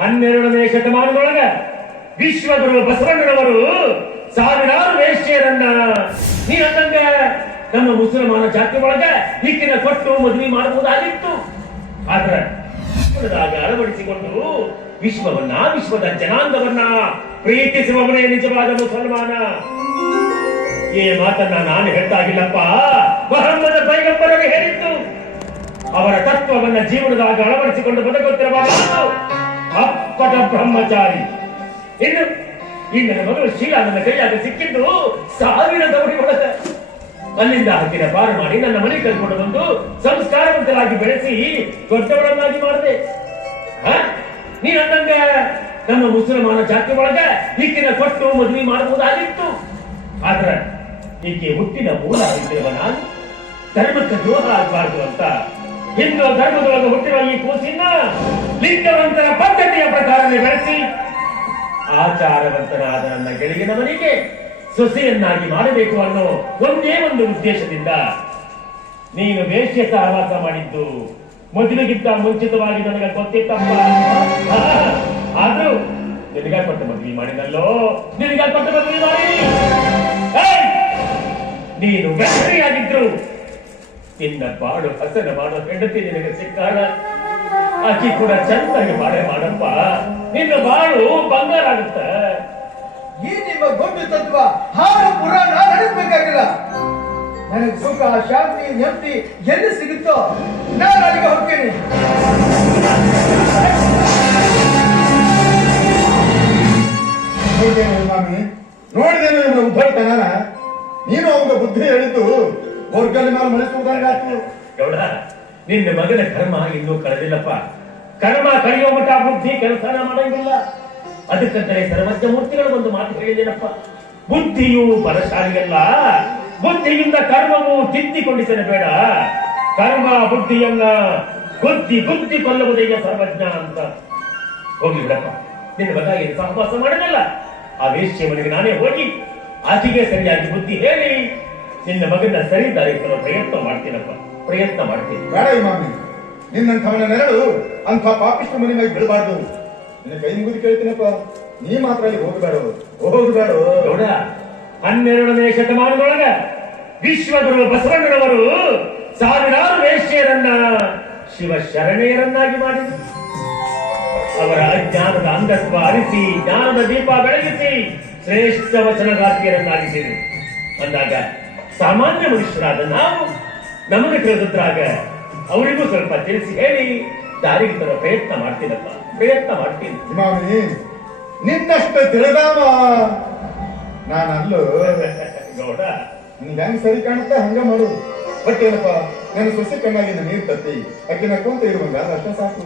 ಹನ್ನೆರಡನೇ ಶತಮಾನದೊಳಗ ವಿಶ್ವಗುರು ಬಸವಣ್ಣನವರು ಸಾವಿರಾರು ವೇಶ್ಯರನ್ನ ನೀ ನಮ್ಮ ಮುಸಲ್ಮಾನ ಜಾತಿ ಒಳಗ ಹಿಕ್ಕಿನ ಕೊಟ್ಟು ಮದುವೆ ಮಾಡಬಹುದಾಗಿತ್ತು. ಆದ್ರೆ ಅಳವಡಿಸಿಕೊಂಡು ವಿಶ್ವವನ್ನ, ವಿಶ್ವದ ಜನಾಂಗವನ್ನ ಪ್ರೀತಿಸುವವನೇ ನಿಜವಾದ ಮುಸಲ್ಮಾನ. ಈ ಮಾತನ್ನ ನಾನು ಹೇಳ್ತಾಗಿಲ್ಲಪ್ಪ ಮೊಹಮ್ಮದ ಪೈಗಂಬರನ್ನು ಹೇಳಿತ್ತು ಅವರ ತತ್ವವನ್ನ ಜೀವನದಾಗ ಅಳವಡಿಸಿಕೊಂಡು ಬದುಕುತ್ತಿರುವ ಅಪ್ಪಟ ಬ್ರಹ್ಮಚಾರಿ ಇನ್ನು ಈ ನನ್ನ ಮಗಳು ಶೀಲಾ ನನ್ನ ಕೈಯಾಗ ಸಿಕ್ಕಿದ್ದು ಸಾವಿರ ದೌಡಿ ಒಳಗ. ಅಲ್ಲಿಂದ ಹತ್ತಿರ ಪಾರು ಮಾಡಿ ನನ್ನ ಮನೆ ಕರ್ಕೊಂಡು ಬಂದು ಸಂಸ್ಕಾರವಂತರಾಗಿ ಬೆಳೆಸಿ ದೊಡ್ಡವಳನ್ನಾಗಿ ಮಾಡಿದೆ? ನೀನ್ ಅಂದಂಗ ನಮ್ಮ ಮುಸಲ್ಮಾನ ಜಾತಿ ಒಳಗ ಈಕಿನ ಕೊಟ್ಟು ಮದುವೆ ಮಾಡಬಹುದಾಗಿತ್ತು ಆದ್ರ ಈಕೆ ಹುಟ್ಟಿನ ಮೂಲ ಆಗಿದ್ದೇವ ನಾನು ಧರ್ಮಕ್ಕೆ ದ್ರೋಹ ಆಗಬಾರದು ಅಂತ ಹಿಂದೂ ಧರ್ಮದೊಳಗೆ ಹುಟ್ಟಿರುವ ಈ ಕೂಸಿನ ಲಿಂಗವಂತರ ಪದ್ಧತಿಯ ಪ್ರಕಾರನೇ ಬೆಳೆಸಿ ಆಚಾರವಂತನಾದ ನನ್ನ ಗೆಳಗಿನ ಸೊಸೆಯನ್ನಾಗಿ ಮಾಡಬೇಕು ಅನ್ನೋ ಒಂದೇ ಒಂದು ಉದ್ದೇಶದಿಂದ ನೀನು ವೇಷ್ಯ ಸಹವಾಸ ಮಾಡಿದ್ದು ಮದುವೆಗಿಂತ ಮುಂಚಿತವಾಗಿ ನನಗೆ ಗೊತ್ತಿತ್ತಪ್ಪ. ಆದ್ರೂ ನಿನಗ ಮದುವೆ ಮಾಡಿದಲ್ಲೋ? ನಿನಗ ಮದುವೆ ಮಾಡಿ? ನಿನ್ನ ಬಾಳು ಹಸನ ಮಾಡೋ ಹೆಂಡತಿ ನಿನಗೆ ಸಿಕ್ಕಾಳ? ಆಕಿ ಕೂಡ ಚಂದಾಗಿ ಬಾಳೆ ಮಾಡಪ್ಪ. ನಿನ್ನ ಬಾಳು ಬಂಗಾರ ಆಗುತ್ತ. ಈ ನಿಮ್ಮ ಗೊಡ್ಡು ತತ್ವ ಹಾಡು ಪುರಾಣ ನಡೆಸಬೇಕಾಗಿಲ್ಲ ನನಗೆ ಸುಖ ಶಾಂತಿ ನೆಮ್ಮದಿ ಎಲ್ಲಿ ಸಿಗುತ್ತೋ ನಾನು ಅಲ್ಲಿಗೆ ಹೋಗ್ತೀನಿ. ನೋಡಿದೇನು ಮಾಮಿ ನೋಡಿದೇನು ಇವನ ಉದ್ದಟತನ ನೀನು ಅವನ ಬುದ್ಧಿ ಹೇಳಿದ್ದು ಹೊರ್ಗಲ್ಲಿ ಮೇಲೆ ಮಳಿಸುವುದಾಗಾಯ್ತು ಗೌಡ, ನಿನ್ನ ಮಗನ ಕರ್ಮ ಇನ್ನೂ ಕಳೆದಿಲ್ಲಪ್ಪ. ಕರ್ಮ ಕಳೆಯುವ ಮಟ್ಟ ಬುದ್ಧಿ ಕೆಲಸ ಮಾಡಂಗಿಲ್ಲ. ಅದಕ್ಕಂತಲೇ ಸರ್ವಜ್ಞ ಮೂರ್ತಿಗಳು ಒಂದು ಮಾತು ಹೇಳಿದೇನಪ್ಪ ಬುದ್ಧಿಯು ಬಲಶಾಲಿಯಲ್ಲ, ಬುದ್ಧಿಯಿಂದ ಕರ್ಮವು ತಿದ್ದಿಕೊಂಡಿಸಲು ಬೇಡ. ಕರ್ಮ ಬುದ್ಧಿಯನ್ನ ಬುದ್ಧಿ ಬುದ್ಧಿ ಕೊಲ್ಲುವುದೀಗ ಸರ್ವಜ್ಞ ಅಂತ. ಹೋಗಿ ಬಿಡಪ್ಪ, ನಿನ್ನ ಮಗ ಏನು ಸಹವಾಸ ಮಾಡಲಿಲ್ಲ ಆ ವೇಷ್ಯ ಮನೆಗೆ ನಾನೇ ಹೋಗಿ, ಆಕೆಗೆ ಸರಿಯಾಗಿ ಬುದ್ಧಿ ಹೇಳಿ ನಿನ್ನ ಮಗನ ಸರಿ ದಾರಿ ಪ್ರಯತ್ನ ಮಾಡ್ತೀನಪ್ಪ. ಪ್ರಯತ್ನ ಮಾಡ್ತೀನಿ. ಬೇಡ ಇಮಾಮಿ. ಮಾಮಿ ನಿನ್ನಂಥವನ ನೆರಳು ಅಂಥ ಪಾಪಿಷ್ಟ ಮನೆ ಮೇಲೆ ಬಿಡಬಾರ್ದು. ನಿನ್ನ ಕೈ ಮುಗಿದು ಕೇಳ್ತೀನಪ್ಪ. ನೀ ಮಾತ್ರ ಅಲ್ಲಿ ಹೋಗಬೇಡ. ಹೋಗಬೇಡ ಗೌಡ ಹನ್ನೆರಡನೇ ಶತಮಾನದೊಳಗ ವಿಶ್ವಗುರು ಬಸವಣ್ಣನವರು ಸಾವಿರಾರು ವೇಶ್ಯರನ್ನ ಶಿವ ಶರಣೆಯರನ್ನಾಗಿ ಮಾಡಿದರು. ಅವರ ಅಜ್ಞಾನದ ಅಂಧತ್ವ ಅರಿಸಿ ಜ್ಞಾನದ ದೀಪ ಬೆಳಗಿಸಿ ಶ್ರೇಷ್ಠ ವಚನಗಾರ್ತಿಯರನ್ನಾಗಿಸಿದರು ಅಂದಾಗ ಸಾಮಾನ್ಯ ಮನುಷ್ಯರಾದ ನಾವು ನಮಗೆ ತಿಳಿದಿದ್ರಾಗ ಅವರಿಗೂ ಸ್ವಲ್ಪ ತಿಳಿಸಿ ಹೇಳಿ ದಾರಿಗೆ ತರ ಪ್ರಯತ್ನ ಮಾಡ್ತೀನಪ್ಪ. ಪ್ರಯತ್ನ ಮಾಡ್ತೀನಿ. ನಿನ್ನಷ್ಟು ತಿಳಿದಾವ? ನಾನಲ್ಲೂ ಗೌಡ. ನಿಂಗೆ ಹೆಂಗ್ ಸರಿ ಕಾಣುತ್ತೆ ಹಂಗ ಮಾಡು. ಬಟ್ ಏನಪ್ಪ ನನ್ನ ಸೊಸೆ ಕಣ್ಣಾಗಿ ನೀರ್ ತತ್ತಿ ಅಕ್ಕಿನ ಕೊಂತ ಇರುವಂಗ ಅಷ್ಟೇ ಸಾಕು.